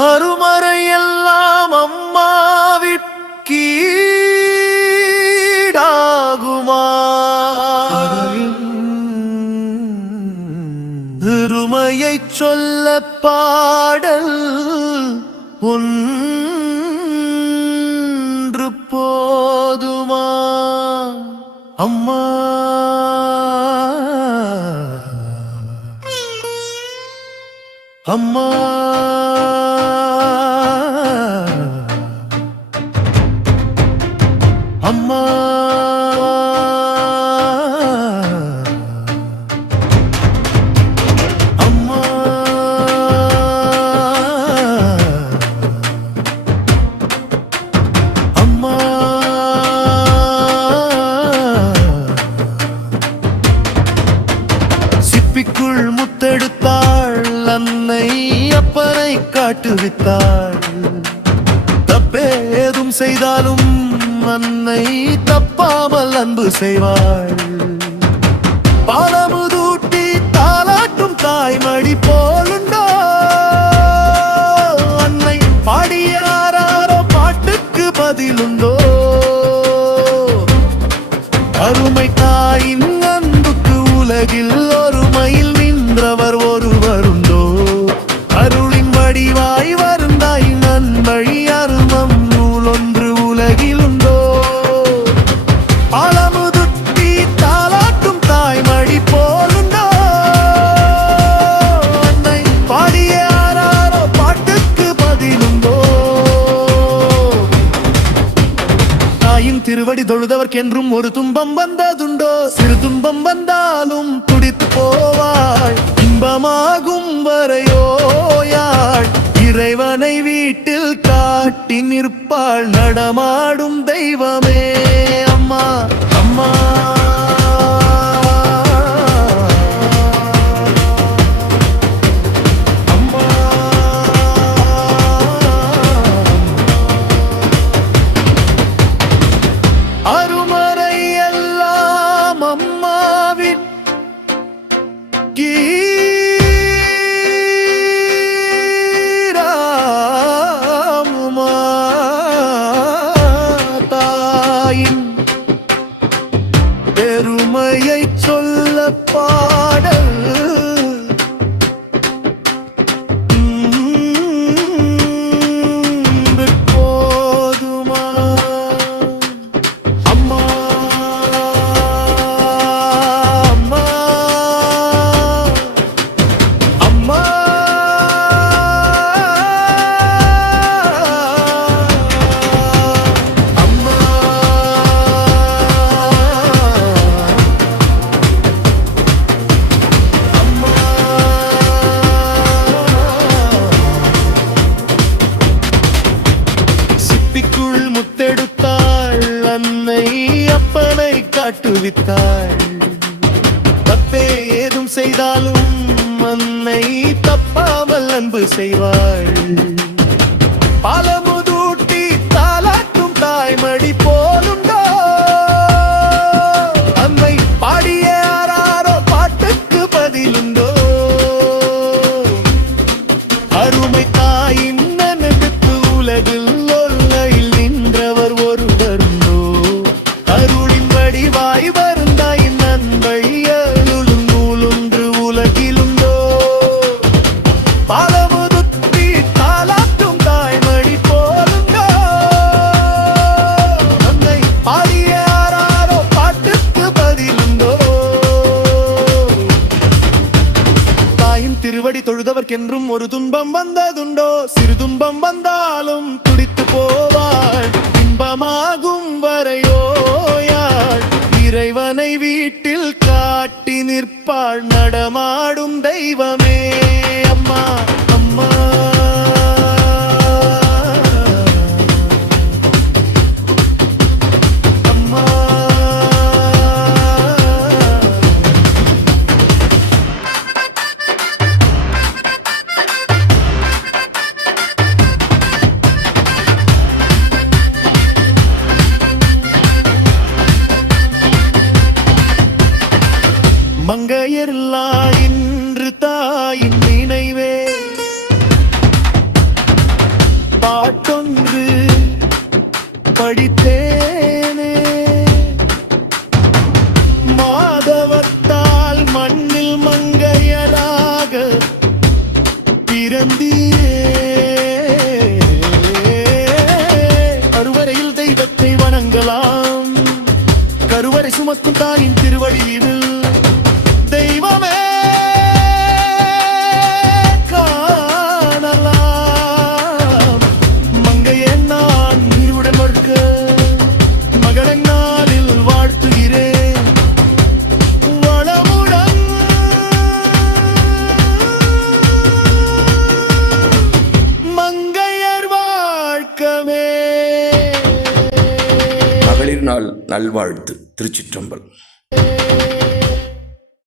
அருமறையெல்லாம் அம்மாவிற்கீடாகுமா? இருமையைச் சொல்ல பாடல் ஒன்று போதுமா? அம்மா அம்மா அம்மா அம்மா அம்மா சிப்பிக்குள் முத்தெடுத்தாள் அன்னை அப்பனை காட்டுவித்தாள். தப்பேதும் செய்தாலும் அன்னை தப்பாமல் அன்பு செய்வாள். பாலமுதூட்டி தாலாட்டும் தாய்மடி போலுண்டோ? அன்னை பாடியாரோ பாட்டுக்கு பதிலுண்டோ? அருமை தாயின் அன்புக்கு உலகில் ஒருமையில் நின்றவர் ஒருவருண்டோ? அருளின் வடிவாய் வருந்தாய் நன்வழி அருமம் நூல் ஒன்று உலகிலுண்டோ? பாலமுதுட்டி தாலாட்டும் தாய்மடி போலுண்டோ? அன்னை பாடியாரோ பாட்டுக்கு பதிலுண்டோ? தாயின் திருவடி தொழுதவர்க்கென்றும் ஒரு துன்பம் வந்ததுண்டோ? சிறு துன்பம் வந்தாலும் துடித்து போவாள். இன்பமாகும் வரையோயாள். இறைவனை வீட்டில் காட்டி நிற்பாள். நடமாடும் தெய்வமே அம்மா அம்மா அம்மா அருமறை எல்லாம் அம்மாவின் கீராமுமா? தாயின் பெருமையைச் சொல்ல பாடல் போதுமா? அம்மா அம்மா அம்மா அம்மா சிப்பிக்குள் முத்தெடுத்தாள் அன்னை அப்பனை காட்டுவித்தாள். தப்பே ஏதும் செய்தாலும் அன்னை தப்பாமல் அன்பு செய்வாள். பாலமுதூட்டி தாலாட்டும் தாய்மடி போலுண்டோ? அன்னை பாடியாரோ பாட்டுக்கு பதிலுண்டோ? அருமை தாயின் நனவுக்கு உலகில் ஒல்லையில் நின்றவர் ஒருவருண்டோ? அருளின் வடிவாய் வருந்தாய் நன்மை அருளும் நூலொன்று உலகிலுண்டோ? பாலமுதுத்தி தாலாட்டும் தாய்மடி போலுண்டோ? அன்னை பாடியாரோ பாட்டுக்கு பதிலுண்டோ? தாயின் திருவடி தொழுதவர்க்கென்றும் ஒரு துன்பம் வந்ததுண்டோ? சிறு துன்பம் வந்தாலும் துடித்து போவாள். இன்பமாகும் வரையோயாள். இறைவனை வீட்டில் காட்டி நிற்பாள். நடமாடும் தெய்வமே அம்மா அம்மா அம்மா மங்கையர்லா இன்று தாயின் நினைவு பிறந்தியே. கருவறையில் தெய்வத்தை வணங்கலாம், கருவறை சுமக்கும் தாயின் திருவடியில் தெய்வமே காணலாம். மங்கையே நான் நீருடன் மறுக்க மகளின் நாளில் வாழ்த்துகிறேன் வளமுடன். மங்கையர் வாழ்க்கவே. மகளிர் நாள் நல்வாழ்த்து. திருச்சிற்றம்பலம்.